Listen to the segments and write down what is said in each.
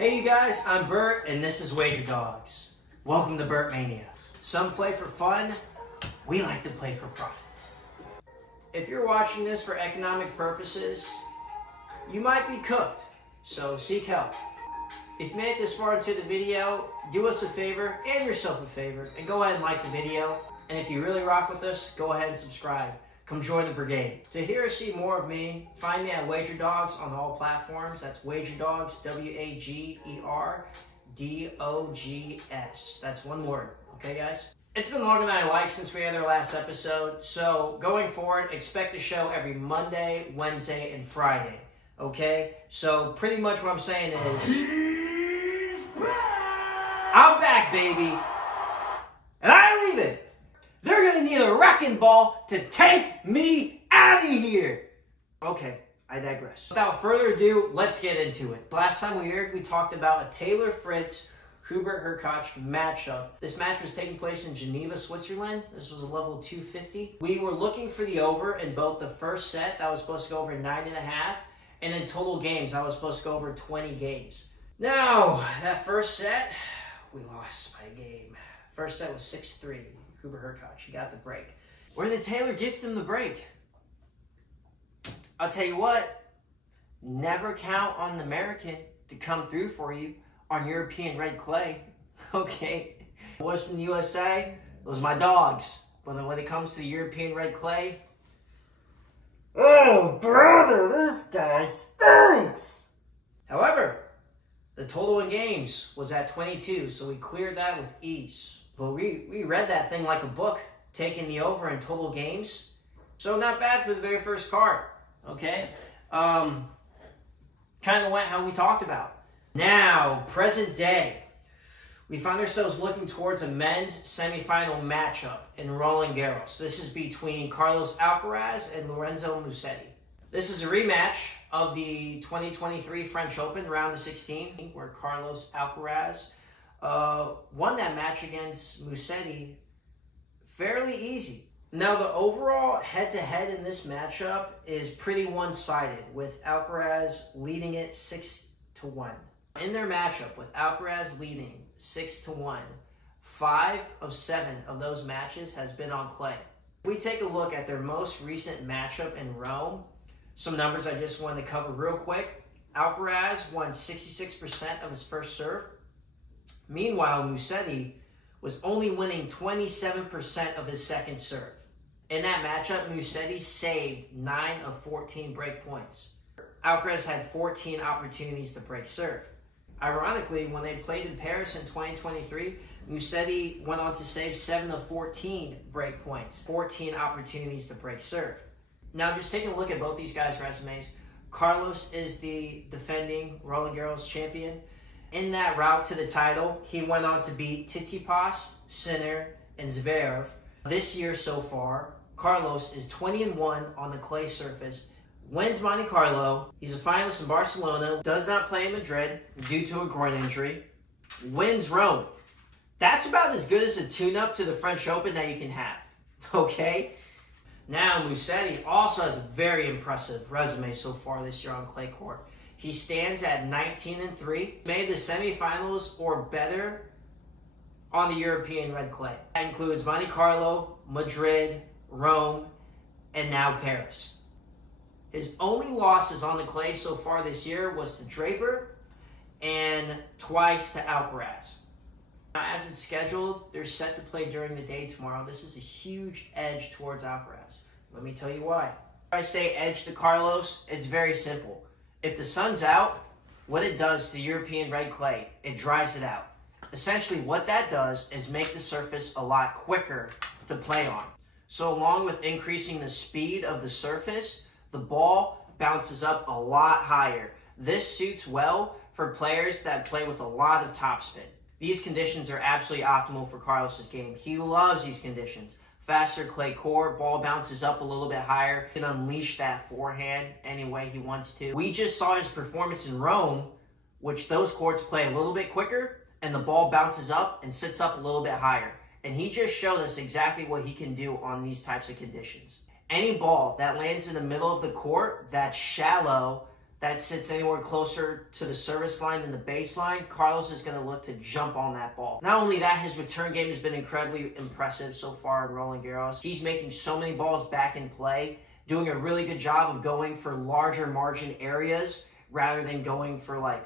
Hey you guys, I'm Bert and this is Wager Dogs. Welcome to Bert Mania. Some play for fun, we like to play for profit. If you're watching this for economic purposes, you might be cooked, so seek help. If you made it this far into the video, do us a favor and yourself a favor and go ahead and like the video. And if you really rock with us, go ahead and subscribe. Come join the brigade. To hear or see more of me, find me at Wager Dogs on all platforms. That's Wager Dogs, WAGERDOGS. That's one word. Okay, guys? It's been longer than I like since we had our last episode. So going forward, expect a show every Monday, Wednesday, and Friday. Okay? So pretty much what I'm saying is, I'm back, baby. And I ain't leaving. They're going to need a wrecking ball to take me out of here. Okay, I digress. Without further ado, let's get into it. Last time we aired, we talked about a Taylor Fritz Hubert Hurkacz matchup. This match was taking place in Geneva, Switzerland. This was a level 250. We were looking for the over in both the first set, that was supposed to go over 9.5, and in total games, that was supposed to go over 20 games. Now, that first set, we lost by a game. First set was 6-3. Hubert Hurkacz, he got the break. Where did Taylor gift him the break? I'll tell you what, never count on an American to come through for you on European red clay. Okay, boys from the USA, those are my dogs. But when it comes to the European red clay, oh brother, this guy stinks. However, the total in games was at 22, so we cleared that with ease. But we read that thing like a book, taking the over in total games. So not bad for the very first card, okay? Kind of went how we talked about. Now, present day, we find ourselves looking towards a men's semifinal matchup in Roland Garros. This is between Carlos Alcaraz and Lorenzo Musetti. This is a rematch of the 2023 French Open, round of 16, where Carlos Alcaraz won that match against Musetti fairly easy. Now, the overall head-to-head in this matchup is pretty one-sided, with Alcaraz leading it 6-1. In their matchup, with Alcaraz leading 6-1, 5 of 7 of those matches has been on clay. If we take a look at their most recent matchup in Rome, some numbers I just wanted to cover real quick. Alcaraz won 66% of his first serve. Meanwhile, Musetti was only winning 27% of his second serve. In that matchup, Musetti saved 9 of 14 break points. Alcaraz had 14 opportunities to break serve. Ironically, when they played in Paris in 2023, Musetti went on to save 7 of 14 break points, 14 opportunities to break serve. Now, just taking a look at both these guys' resumes, Carlos is the defending Roland Garros champion. In that route to the title, he went on to beat Tsitsipas, Sinner, and Zverev. This year so far, Carlos is 20-1 on the clay surface, wins Monte Carlo, he's a finalist in Barcelona, does not play in Madrid due to a groin injury, wins Rome. That's about as good as a tune-up to the French Open that you can have, okay? Now, Musetti also has a very impressive resume so far this year on clay court. He stands at 19-3, made the semifinals or better on the European red clay. That includes Monte Carlo, Madrid, Rome, and now Paris. His only losses on the clay so far this year was to Draper and twice to Alcaraz. Now, as it's scheduled, they're set to play during the day tomorrow. This is a huge edge towards Alcaraz. Let me tell you why. When I say edge to Carlos, it's very simple. If the sun's out, what it does to the European red clay, it dries it out. Essentially, what that does is make the surface a lot quicker to play on. So along with increasing the speed of the surface, the ball bounces up a lot higher. This suits well for players that play with a lot of topspin. These conditions are absolutely optimal for Carlos's game. He loves these conditions. Faster clay court, ball bounces up a little bit higher, he can unleash that forehand any way he wants to. We just saw his performance in Rome, which those courts play a little bit quicker, and the ball bounces up and sits up a little bit higher. And he just showed us exactly what he can do on these types of conditions. Any ball that lands in the middle of the court that's shallow that sits anywhere closer to the service line than the baseline, Carlos is going to look to jump on that ball. Not only that, his return game has been incredibly impressive so far in Roland Garros. He's making so many balls back in play, doing a really good job of going for larger margin areas rather than going for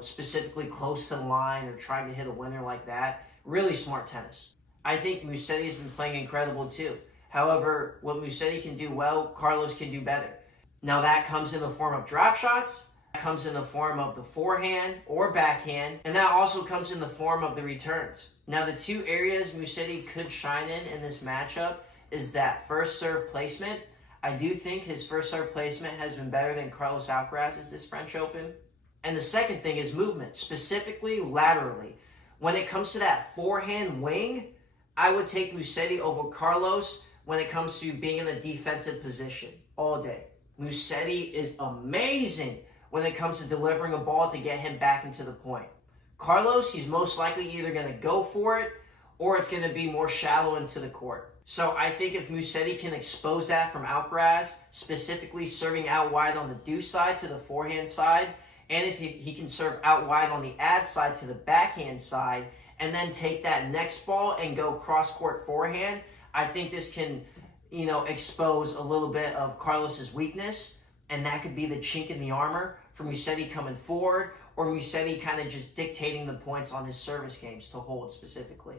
specifically close to the line or trying to hit a winner like that. Really smart tennis. I think Musetti's been playing incredible too. However, what Musetti can do well, Carlos can do better. Now that comes in the form of drop shots, that comes in the form of the forehand or backhand, and that also comes in the form of the returns. Now the two areas Musetti could shine in this matchup is that first serve placement. I do think his first serve placement has been better than Carlos Alcaraz's this French Open. And the second thing is movement, specifically laterally. When it comes to that forehand wing, I would take Musetti over Carlos when it comes to being in a defensive position all day. Musetti is amazing when it comes to delivering a ball to get him back into the point. Carlos, he's most likely either going to go for it or it's going to be more shallow into the court. So I think if Musetti can expose that from Alcaraz, specifically serving out wide on the deuce side to the forehand side, and if he can serve out wide on the ad side to the backhand side, and then take that next ball and go cross-court forehand, I think this can expose a little bit of Carlos's weakness, and that could be the chink in the armor for Musetti coming forward, or Musetti kind of just dictating the points on his service games to hold specifically.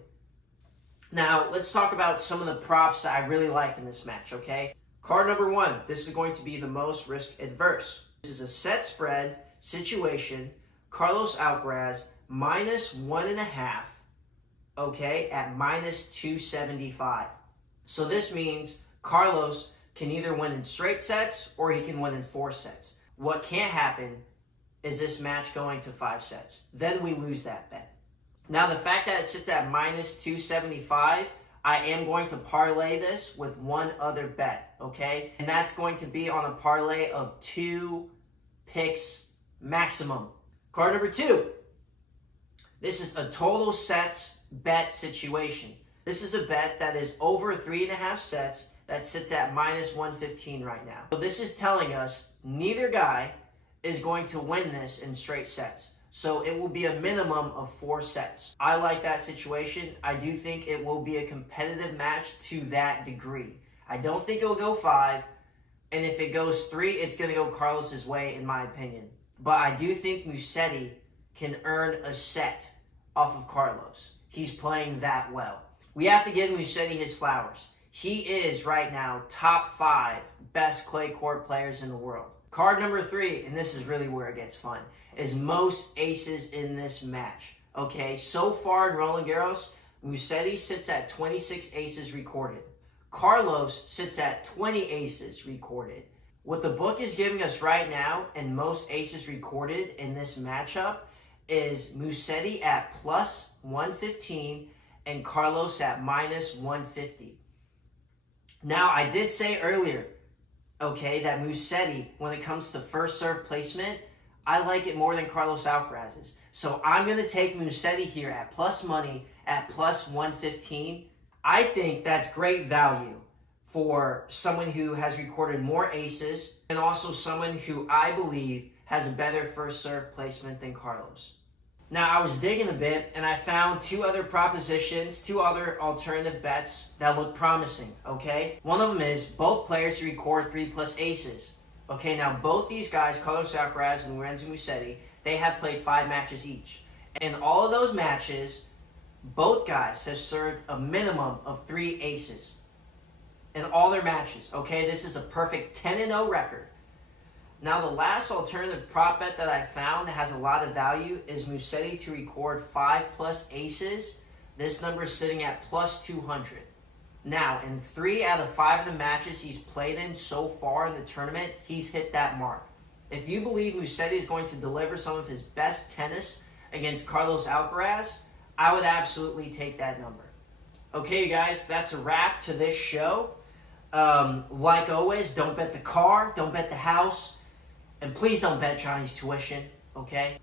Now, let's talk about some of the props that I really like in this match, okay? Card number 1, this is going to be the most risk adverse. This is a set spread situation, Carlos Alcaraz -1.5, okay, at -275. So this means Carlos can either win in straight sets or he can win in 4 sets. What can't happen is this match going to 5 sets. Then we lose that bet. Now the fact that it sits at -275, I am going to parlay this with one other bet, okay? And that's going to be on a parlay of 2 picks maximum. Card number 2. This is a total sets bet situation. This is a bet that is over 3.5 sets that sits at -115 right now. So this is telling us neither guy is going to win this in straight sets. So it will be a minimum of 4 sets. I like that situation. I do think it will be a competitive match to that degree. I don't think it will go 5. And if it goes 3, it's going to go Carlos's way, in my opinion. But I do think Musetti can earn a set off of Carlos. He's playing that well. We have to give Musetti his flowers. He is right now top 5 best clay court players in the world. Card number 3, and this is really where it gets fun, is most aces in this match. Okay, so far in Roland Garros, Musetti sits at 26 aces recorded. Carlos sits at 20 aces recorded. What the book is giving us right now, and most aces recorded in this matchup, is Musetti at +115 and Carlos at -150. Now, I did say earlier, okay, that Musetti, when it comes to first serve placement, I like it more than Carlos Alcaraz's. So I'm going to take Musetti here at plus money at +115. I think that's great value for someone who has recorded more aces and also someone who I believe has a better first serve placement than Carlos. Now, I was digging a bit and I found 2 other propositions, 2 other alternative bets that look promising, okay? One of them is both players to record 3+ aces. Okay, now both these guys, Carlos Alcaraz and Lorenzo Musetti, they have played 5 matches each. In all of those matches, both guys have served a minimum of 3 aces in all their matches. Okay, this is a perfect 10-0 record. Now, the last alternative prop bet that I found that has a lot of value is Musetti to record 5+ aces. This number is sitting at +200. Now, in 3 out of 5 of the matches he's played in so far in the tournament, he's hit that mark. If you believe Musetti is going to deliver some of his best tennis against Carlos Alcaraz, I would absolutely take that number. Okay, you guys, that's a wrap to this show. Like always, don't bet the car, don't bet the house, and please don't bet Johnny's tuition, okay?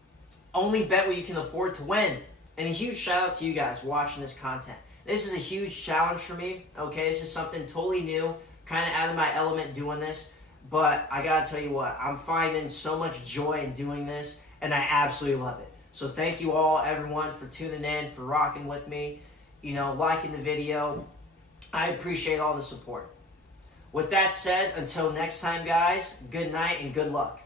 Only bet what you can afford to win. And a huge shout out to you guys watching this content. This is a huge challenge for me, okay? This is something totally new, kind of out of my element doing this. But I gotta tell you what, I'm finding so much joy in doing this, and I absolutely love it. So thank you all, everyone, for tuning in, for rocking with me, liking the video. I appreciate all the support. With that said, until next time, guys, good night and good luck.